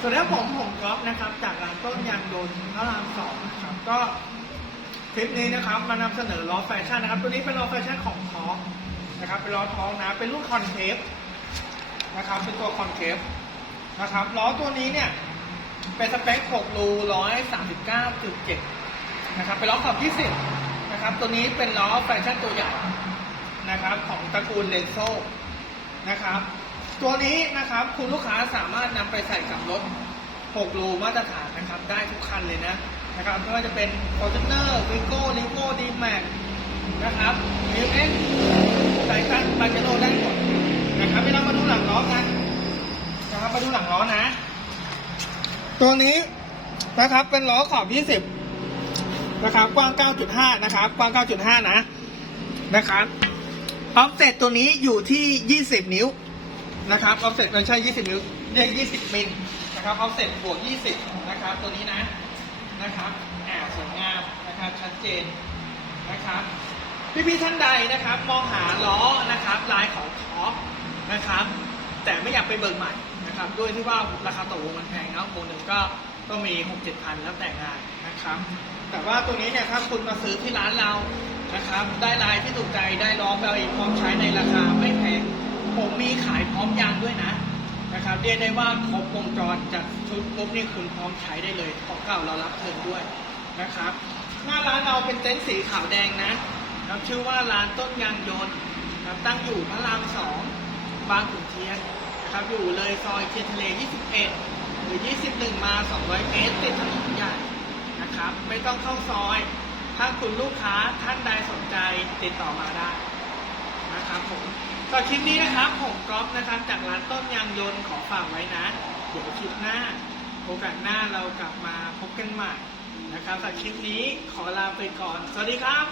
สวัสดีครับผมผมก๊อฟนะครับ จากร้านต้นยางยนต์พระรามสองนะครับก็คลิปนี้นะครับมานำเสนอล้อแฟชั่นนะครับ ตัวนี้เป็นล้อแฟชั่นของท้องนะครับ เป็นล้อท้องนะเป็นรุ่นคอนเทปนะครับ เป็นตัวคอนเทปนะครับล้อตัวนี้เนี่ยเป็นสเปค6รู139.7นะครับเป็นล้อขอบ20นะครับ ตัวนี้เป็นล้อแฟชั่นตัวใหญ่นะครับ ของตระกูลเลนโซนะครับ ตัวนี้นะครับคุณลูกค้าสามารถนำไปใส่กับรถ6รูมาตรฐานนะครับ ได้ทุกคันเลยนะนะครับไม่ว่าจะเป็น f o r t u n e r v i g o l i v o d m a x นะครับ m ิวเอ็นไททันบาเจโรได้หมดนะครับไม่ต้องมาดูหลังล้อกันนะครับมาดูหลังล้อนะ ตัวนี้นะครับเป็นล้อขอบ 20 นะครับ กว้าง 9.5 นะครับ กว้าง 9.5 นะนะครับออฟเซ็ตตัวนี้อยู่ที่ 20 นิ้ว นะครับออฟเซ็ตมันใช่20นิ้วเรียก20มิลนะครับออฟเซ็ตบวก 20 นะครับ ตัวนี้นะนะครับอ่าสวยงามนะครับชัดเจนนะครับพี่ๆท่านใดนะครับมองหาล้อนะครับลายของท็อปนะครับ แต่ไม่อยากไปเบิกใหม่นะครับด้วยที่ว่าราคาต่อวงมันแพงนะวงหนึ่งก็ก็มี 6 7พันแล้วแต่งานนะครับ แต่ว่าตัวนี้เนี่ยถ้าคุณมาซื้อที่ร้านเรานะครับ ได้ลายที่ถูกใจได้ล้อไปพร้อมใช้ในราคาไม่แพง ผมมีขายพร้อมยางด้วยนะนะครับเรียกได้ว่าครบวงจรจากชุดปุ๊บนี่คุณพร้อมใช้ได้เลยของเก่าเรารับเทิร์นด้วยนะครับ หน้าร้านเราเป็นเต็นท์สีขาวแดงนะครับชื่อว่าร้านต้นยางยนต์ครับตั้งอยู่พระรามสองบางขุนเทียนนะครับอยู่เลยซอยเทียนทะเล 21 หรือ 21 มา 200 เมตรติดถนนใหญ่นะครับ ไม่ต้องเข้าซอย ถ้าคุณลูกค้าท่านใดสนใจติดต่อมาได้ นะครับผมก็คลิปนี้นะครับผมก๊อฟนะครับจากร้านต้นยางยนต์ขอฝากไว้นะเดี๋ยวคลิปหน้า โอกาสหน้าเรากลับมาพบกันใหม่นะครับสำหรับคลิปนี้ขอลาไปก่อน สวัสดีครับ